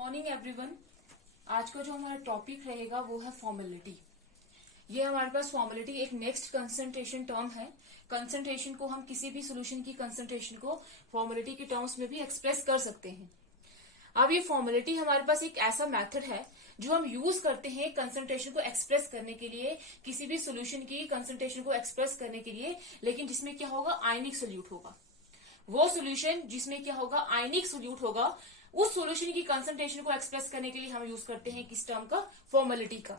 Morning everyone. आज का जो हमारा टॉपिक रहेगा वो है फॉर्मेलिटी। ये हमारे पास फॉर्मेलिटी एक नेक्स्ट कंसंट्रेशन टर्म है। कंसंट्रेशन को हम किसी भी सोल्यूशन की कंसंट्रेशन को फॉर्मेलिटी के टर्म्स में भी एक्सप्रेस कर सकते हैं। अब ये फॉर्मेलिटी हमारे पास एक ऐसा मेथड है जो हम यूज करते हैं कंसंट्रेशन को एक्सप्रेस करने के लिए, किसी भी सोल्यूशन की कंसंट्रेशन को एक्सप्रेस करने के लिए, लेकिन जिसमें क्या होगा, आयनिक सोल्यूट होगा। वो सोल्यूशन जिसमें क्या होगा, आयनिक सोल्यूट होगा, उस सोल्यूशन की कंसंट्रेशन को एक्सप्रेस करने के लिए हम यूज करते हैं किस टर्म का, फॉर्मेलिटी का।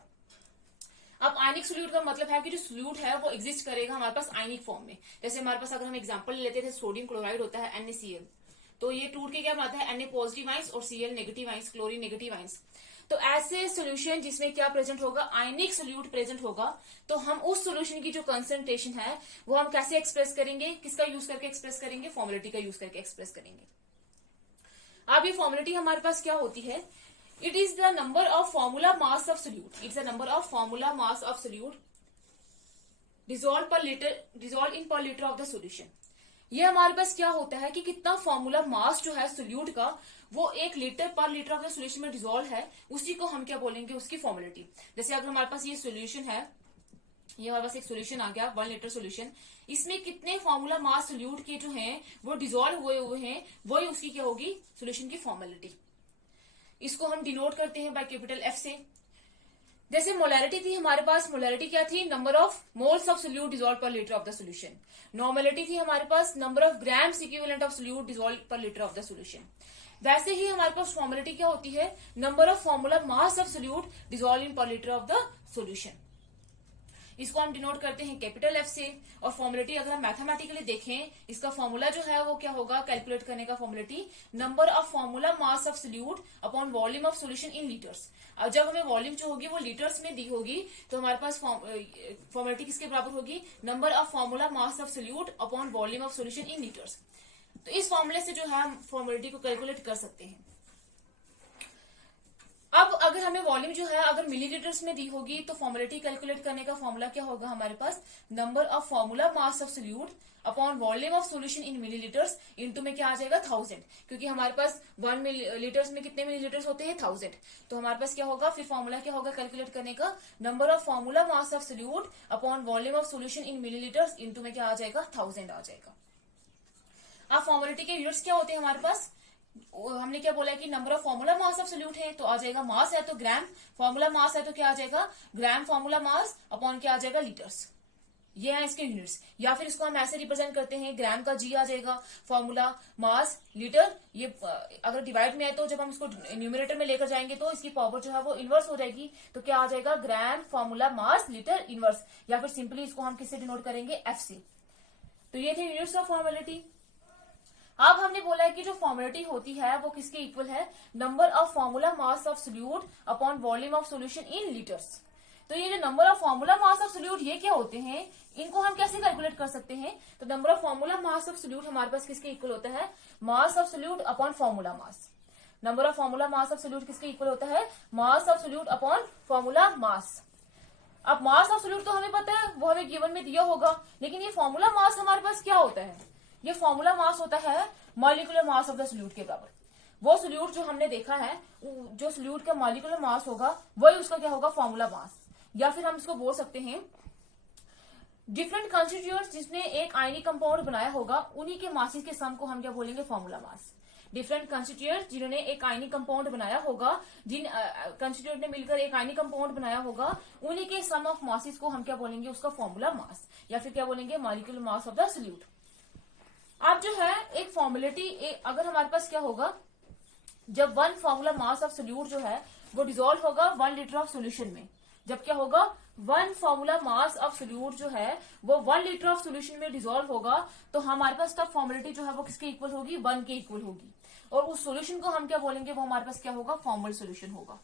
अब आयनिक सोल्यूट का मतलब है कि जो सोल्यूट है वो एग्जिस्ट करेगा हमारे पास आयनिक फॉर्म में। जैसे हमारे पास अगर हम एग्जांपल लेते थे, सोडियम क्लोराइड होता है NaCl, तो ये टूट के क्या बनाता है, Na पॉजिटिव आइंस और Cl negative ions, chlorine negative ions. तो ऐसे सोल्यूशन जिसमें क्या प्रेजेंट होगा, आयनिक सोल्यूट प्रेजेंट होगा, तो हम उस सोल्यूशन की जो कंसंट्रेशन है वो हम कैसे एक्सप्रेस करेंगे, किसका यूज करके एक्सप्रेस करेंगे, फॉर्मेलिटी का यूज करके एक्सप्रेस करेंगे। अब ये फॉर्मेलिटी हमारे पास क्या होती है, it is the number of formula mass of solute, it's the number of formula mass of solute dissolve in per litre of the solution. ये हमारे पास क्या होता है कि कितना फॉर्मूला मास जो है सोल्यूट का वो 1 लीटर पर लीटर ऑफ द सोल्यूशन में डिसॉल्व है, उसी को हम क्या बोलेंगे, उसकी फॉर्मेलिटी। जैसे अगर हमारे पास ये सोल्यूशन है, ये हमारे पास एक सोल्यूशन आ गया 1 लीटर सोल्यूशन, इसमें कितने फॉर्मूला मास सोल्यूट के जो हैं वो डिसॉल्व हुए हैं, वही उसकी क्या होगी, सोल्यूशन की फॉर्मेलिटी। इसको हम डिनोट करते हैं बाय कैपिटल F से। जैसे मोलैरिटी थी हमारे पास, मोलैरिटी क्या थी, number of moles of solute dissolve per litre of the solution. Normality थी हमारे पास, number of grams equivalent of solute dissolve per litre of the solution. वैसे ही हमारे पास फॉर्मेलिटी क्या होती है, number of formula mass of solute dissolve in per litre of the solution. इसको हम डिनोट करते हैं कैपिटल F से। और फॉर्मेलिटी अगर हम मैथमेटिकली देखें, इसका फॉर्मूला जो है वो क्या होगा, कैलकुलेट करने का formality, number of formula mass of solute upon volume of solution in litres. अब जब हमें वॉल्यूम जो होगी वो लीटर्स में दी होगी, तो हमारे पास फॉर्मेलिटी किसके बराबर होगी, number of formula mass of solute upon volume of solution in litres. तो इस फॉर्मूले से जो है हम फॉर्मेलिटी को कैलकुलेट कर सकते हैं। अब अगर हमें वॉल्यूम जो है अगर मिलीलीटर्स में दी होगी, तो फॉर्मेलिटी कैलकुलेट करने का फॉर्मूला क्या होगा हमारे पास, number of formula mass of solute upon volume of solution in millilitres, into में क्या आ जाएगा 1000, क्योंकि हमारे पास 1 लीटर्स में कितने मिलीलीटर्स होते हैं, 1000। तो हमारे पास क्या होगा, फिर फॉर्मूला क्या होगा कैलकुलेट करने का, number of formula mass of solute upon volume of solution in millilitres, into में क्या आ जाएगा, 1000 आ जाएगा। अब फॉर्मेलिटी के यूनिट्स क्या होते हैं हमारे पास, हमने क्या बोला है कि number of formula mass of solute है तो आ जाएगा, मास है तो ग्राम, फॉर्मूला मास है तो क्या आ जाएगा, ग्राम फॉर्मूला मास अपॉन क्या आ जाएगा, लीटर्स। ये है इसके यूनिट्स। या फिर इसको हम ऐसे रिप्रेजेंट करते हैं, ग्राम का G आ जाएगा, फॉर्मूला मास लीटर, ये अगर डिवाइड में है तो जब हम इसको न्यूमरेटर में लेकर जाएंगे तो इसकी पावर जो है वो इनवर्स हो जाएगी, तो क्या आ जाएगा, gram formula mass litre inverse. या फिर सिंपली इसको हम किससे डिनोट करेंगे, F से। तो ये थे यूनिट्स ऑफ फॉर्मेलिटी। अब हमने बोला है कि जो फॉर्मेलिटी होती है वो किसके इक्वल है, number of formula mass of solute upon volume of solution in litres. तो ये जो number of formula mass of solute ये क्या होते हैं, इनको हम कैसे कैलकुलेट कर सकते हैं, तो number of formula mass of solute हमारे पास किसके इक्वल होता है, मास of solute upon formula mass. Number of formula mass of solute किसके इक्वल होता है, मास of solute upon formula mass. अब मास ऑफ सोल्यूट तो हमें पता है, वो हमें गिवन में दिया होगा, लेकिन ये फॉर्मूला मास हमारे पास क्या होता है, ये फॉर्मूला मास होता है molecular mass of the solute के बराबर। वो सोल्यूट जो हमने देखा है, जो सोल्यूट का मॉलिक्यूलर मास होगा वही उसका क्या होगा, फॉर्मूला मास। या फिर हम इसको बोल सकते हैं डिफरेंट कंस्टिट्यूएंट्स जिसने एक आयनिक कंपाउंड बनाया होगा, उन्हीं के मासेस के सम को हम क्या बोलेंगे, फॉर्मूला मास। डिफरेंट कंस्टिट्यूएंट्स जिन्होंने एक आयनिक कंपाउंड बनाया होगा, जिन कंस्टिट्यूएंट ने मिलकर एक आयनिक कंपाउंड बनाया होगा, उन्हीं के सम ऑफ मासेस को हम क्या बोलेंगे, उसका फॉर्मूला मास, या फिर क्या बोलेंगे, molecular mass of the solute. अब जो है एक फॉर्मेलिटी, अगर हमारे पास क्या होगा, जब 1 फॉर्मूला मास ऑफ सोल्यूट जो है वो डिसॉल्व होगा 1 लीटर ऑफ सोल्यूशन में, जब क्या होगा 1 फॉर्मूला मास ऑफ सोल्यूट जो है वो 1 लीटर ऑफ सोल्यूशन में डिसॉल्व होगा, तो हमारे पास तब फॉर्मेलिटी जो है वो किसके इक्वल होगी, 1 के इक्वल होगी। और उस सोल्यूशन को हम क्या बोलेंगे, वो हमारे पास क्या होगा, फॉर्मल सोल्यूशन होगा।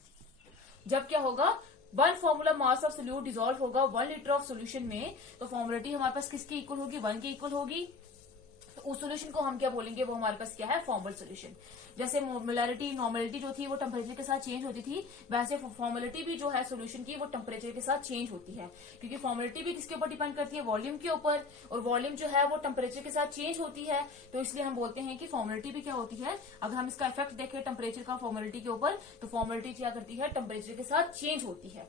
जब क्या होगा 1 formula mass of solute dissolve होगा 1 लीटर ऑफ सोल्यूशन में, तो फॉर्मेलिटी हमारे पास किसकी इक्वल होगी, 1 के इक्वल होगी। तो उस सोल्यूशन को हम क्या बोलेंगे, वो हमारे पास क्या है, फॉर्मल सोल्यूशन। जैसे मोलैरिटी नॉर्मेलिटी जो थी वो टेम्परेचर के साथ चेंज होती थी, वैसे फॉर्मेलिटी भी जो है सोल्यूशन की वो टेम्परेचर के साथ चेंज होती है, क्योंकि फॉर्मेलिटी भी किसके ऊपर डिपेंड करती है, वॉल्यूम के ऊपर, और वॉल्यूम जो है वो टेम्परेचर के साथ चेंज होती है। तो इसलिए हम बोलते हैं कि फॉर्मेलिटी भी क्या होती है, अगर हम इसका इफेक्ट देखें टेम्परेचर का फॉर्मेलिटी के ऊपर, तो फॉर्मेलिटी क्या करती है, टेम्परेचर के साथ चेंज होती है।